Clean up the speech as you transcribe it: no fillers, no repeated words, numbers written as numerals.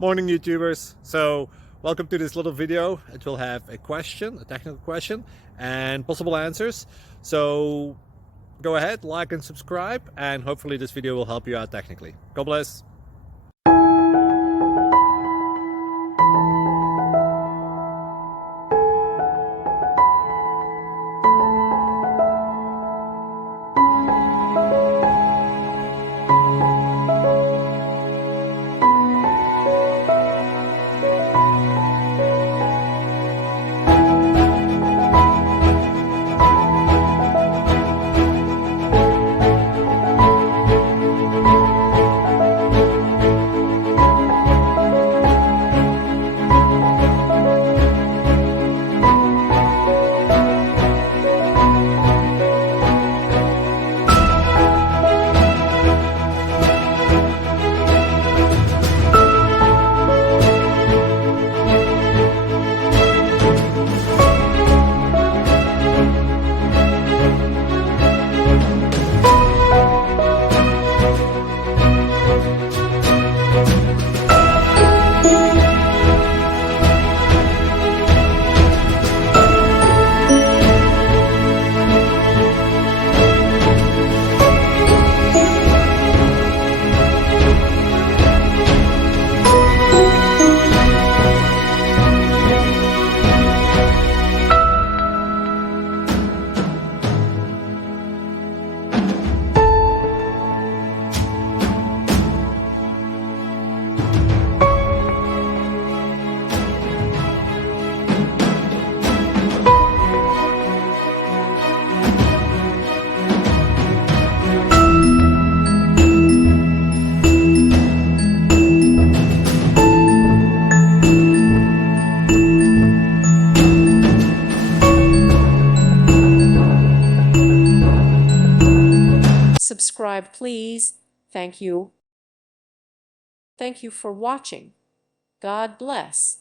Morning YouTubers. So welcome to this little video. It will have a question, a technical question, and possible answers. So go ahead, like and subscribe, and hopefully this video will help you out technically. God bless. Subscribe, please. Thank you. Thank you for watching. God bless.